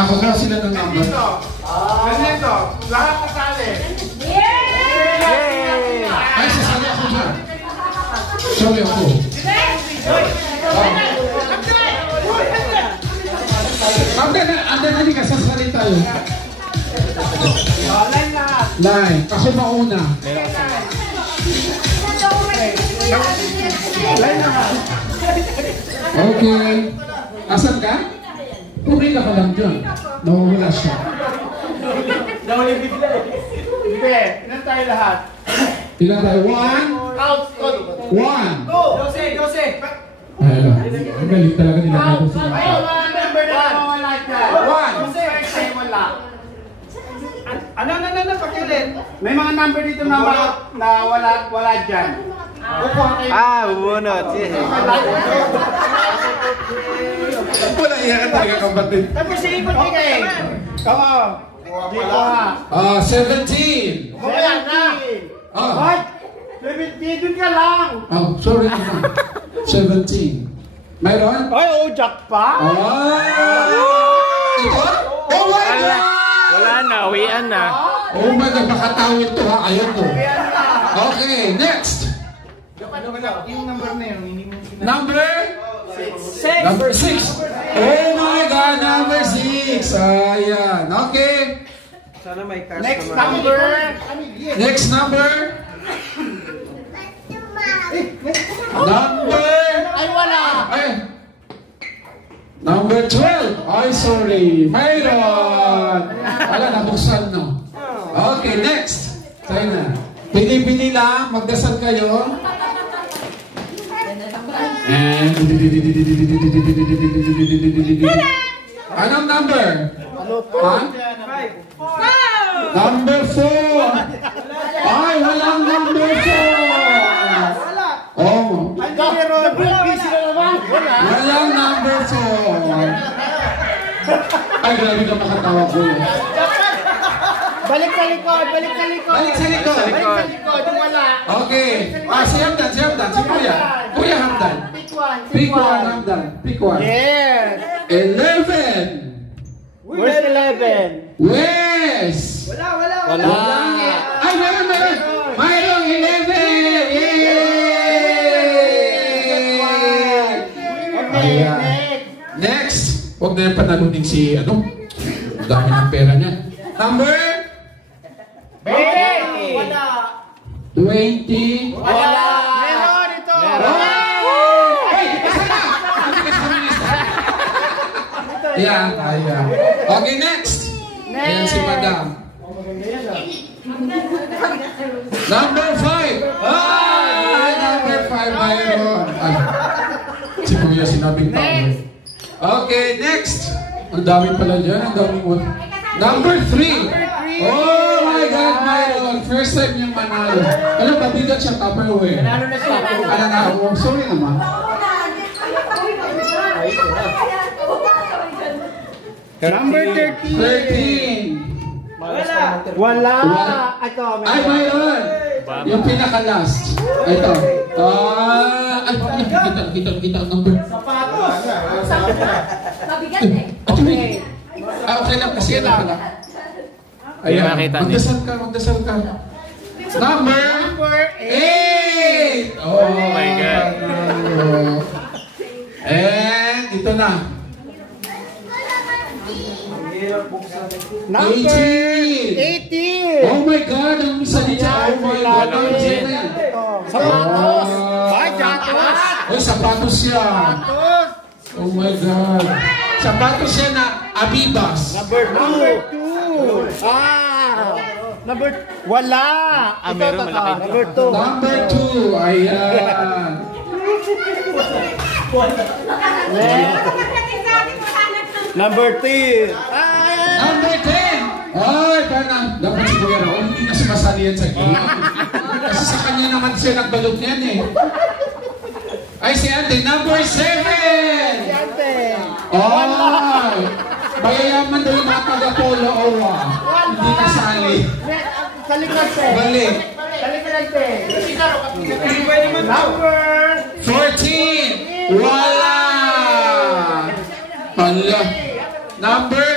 Ako na sila ng number. Ganito. Lahat kasali. Ay, sasali ako dyan. Sorry ako. Anda na ka, sasali tayo. Line lahat. Line. Ako mauna. Line lahat. Okay. Asan ka? Puri ka pa lang dyan. Nawawala siya. Nawala bigla eh. Hindi. Ilan tayo lahat? Ilan tayo? 1. Count. 1. Go. Jose. Ay, alam. Ang galing talaga nila. Ayaw, mga number na nawala dyan. 1. Jose, ay wala. Ano, pakilit. May mga number dito na wala dyan. Bubunot. Wala iyan talaga kapatid. Tapos siipot ka eh. Come on. Dito ha. 17. Wala na. What? 17 dun ka lang. Oh, sorry. 17. Mayroon? Ay, jack pa? Ito? Oh my God! Wala na, uwian na. Oh my God, makatawid to ha. Ayun to. Okay, next. Yung number na yun. Number? 6. Number 6. Oh my God, number 6. Ayan. Okay. Sana may cash Next number. Next number. Number. Ay, wala. Ay. Number 12. Ay, sorry. Mayroon. Wala, nabuksan no. Okay, next. Tayo na. Pili-pili lang. Magdasal kayo. And... Anong number? Ha? Number 4. Ay, walang number 4. Oh. Busy na naman. Wala. Walang number 4. Ay, grabe ka makatawa ko. Balik sa likod. Balik sa likod. Wala. Okay. Si Hamdan. Si Kuya. Kuya Hamdan. Pick one, Hamdan. Pick one. Yes. 11. Where's 11? Wes. Wala. Ay, meron. Mayroong 11. Yay! Okay, Next. Huwag na yung panalunin si, ano? Ang dami ng pera niya. Number? 20. Wala. Meron ito. Hey, isa na! Ayan. Okay, next. Ayan si Madam. Number 5. Number 5 mayroon. Ay, si Kuya sinabing tao. Okay, next. Ang dami pala dyan. Ang daming one. Number 3. Oh my God, mayroon. First time niyang manalo. Alam, mabigat siya, Tupperware. Nanalo na siya. Alam na ako. Sorry naman. Number 13. 13. Wala. Ito. Ay, mayroon. Yung pinaka-last. Ito. Kita ang number. Mabigat eh. Okay. Okay lang kasi yan pala. Ayan. Magdasal ka. Number 8. Oh my God. And ito na. Number 18. Oh my God, ang isa niya. Oh my God, ang isa na. Sapatos. Ay, jatos. Uy, sapatos siya. Oh my God. Sapatos siya na Abibas. Number 2. Wala. Meron malaki. Number 2. Number 2. Ayan. Number 3. Number 10. Ay, parang dapat si Kuya Raul, hindi na sumasali yan sa game. Kasi sa kanya naman siya nagbalog niyan eh. Ay, si Ate, number 7. Ay, mayayaman daw yung mga taga-polo Owa. Hindi kasali. Sa likod, te. Balik. Sa likod, te. Number 14. Wala. Hala. Number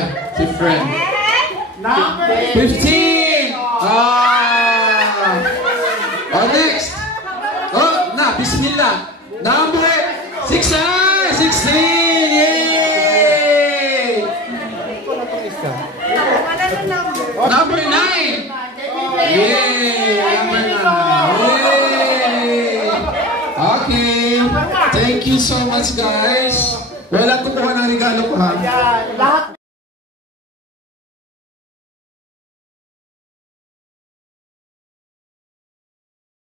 Ay, si friend. Number 15! Oh, next! Oh, na, bismillah! Number 6! 16! Yay! Number 9! Yay! Number 9! Yay! Okay. Thank you so much, guys. Wala kukuha ng regalo ko, ha? Lahat